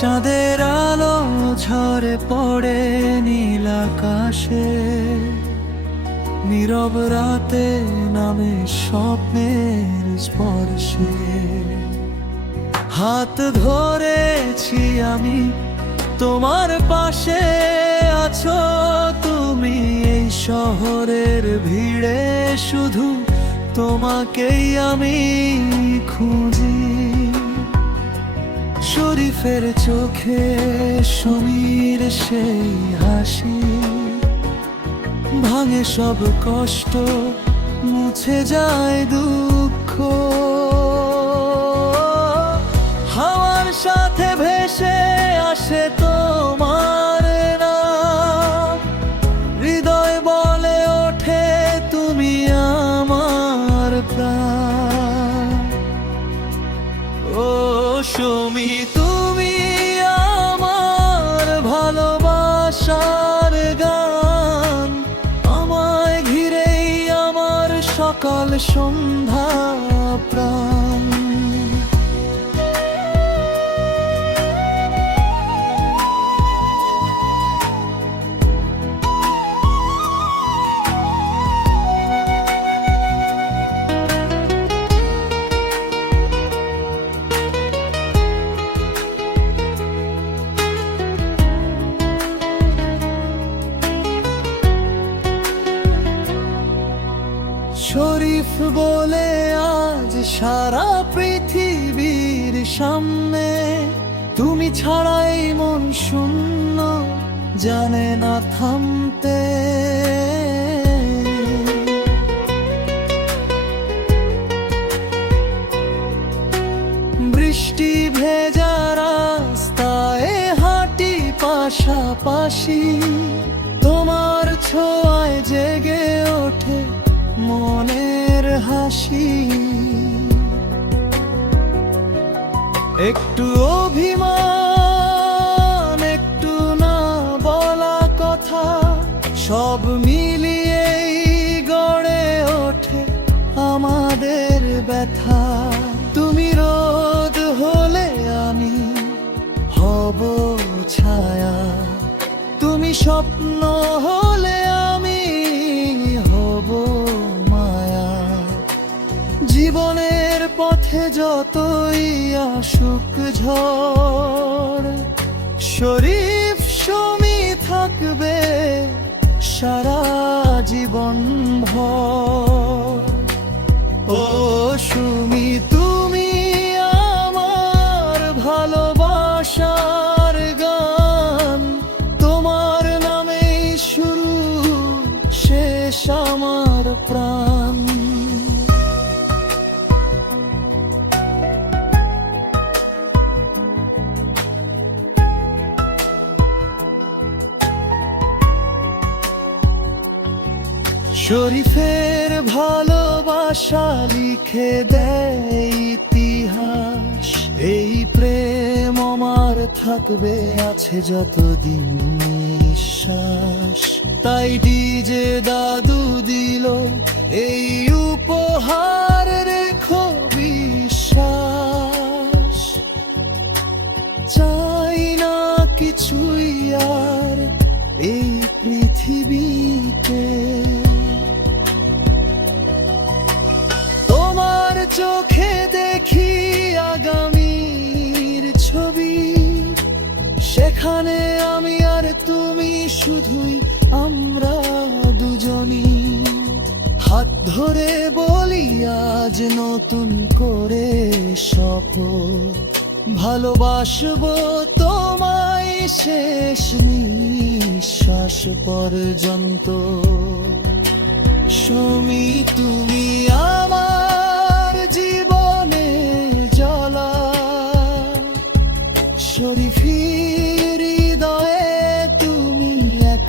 চাঁদের আলো ঝরে পড়ে নীল আকাশে। নীরব রাতে নামে স্বপ্নের স্পর্শে। হাত ধরেছি আমি, তোমার পাশে আছো তুমি এই শহরের ভিড়ে। শুধু তোমাকেই আমি খুঁজি। শরীফের চোখে সমীর সেই হাসি। ভাঙে সব কষ্ট মুছে যায় দুঃখ। শরীফ বলে আজ সারা পৃথিবীর সামনে। তুমি ছাড়াই মন শূন্য, জানে না থামতে। বৃষ্টি ভেজা রাস্তায় হাঁটি পাশাপাশি তোমার ছোঁয়ায় হাসি। একটু অভিমান, একটু না বলা কথা, সব মিলিয়েই গড়ে ওঠে আমাদের ব্যথা। তুমি রোদ হলে আমি হব ছায়া। তুমি স্বপ্ন হলে পথে যতই আসুক ঝড়, শরীফ সমী থাকবে সারা জীবন ভর। ও সুমি, তুমি আমার ভালোবাসার গান, তোমার নামেই শুরু, শেষ আমার প্রাণ। শরীফের ভালোবাসা লিখে দেয় ইতিহাস। এই প্রেম আমার থাকবে, আছে যতদিন নিঃশ্বাস। তাই ডিজে দাদু দিল, এই উপহার রেখো বিশ্বাস। চাই না কিছুই আর এই পৃথিবীতে। সেখানে আমি আর তুমি শুধুই আমরা দুজনই। হাত ধরে বলি, আজ নতুন করে শপথ। ভালোবাসবো তোমায় শেষ নিঃশ্বাস পর্যন্ত। সমী তুমি আমার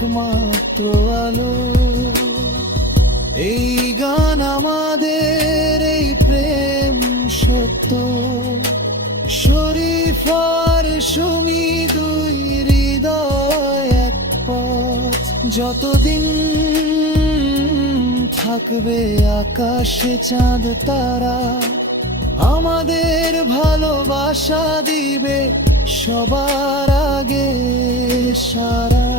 একমাত্র আলো। এই গান আমাদের, এই প্রেম সত্য। শরীফ আর সুমি দুই হৃদয় এক যতদিন থাকবে আকাশে চাঁদ, তারা আমাদের ভালোবাসা দিবে সবার আগে সারা।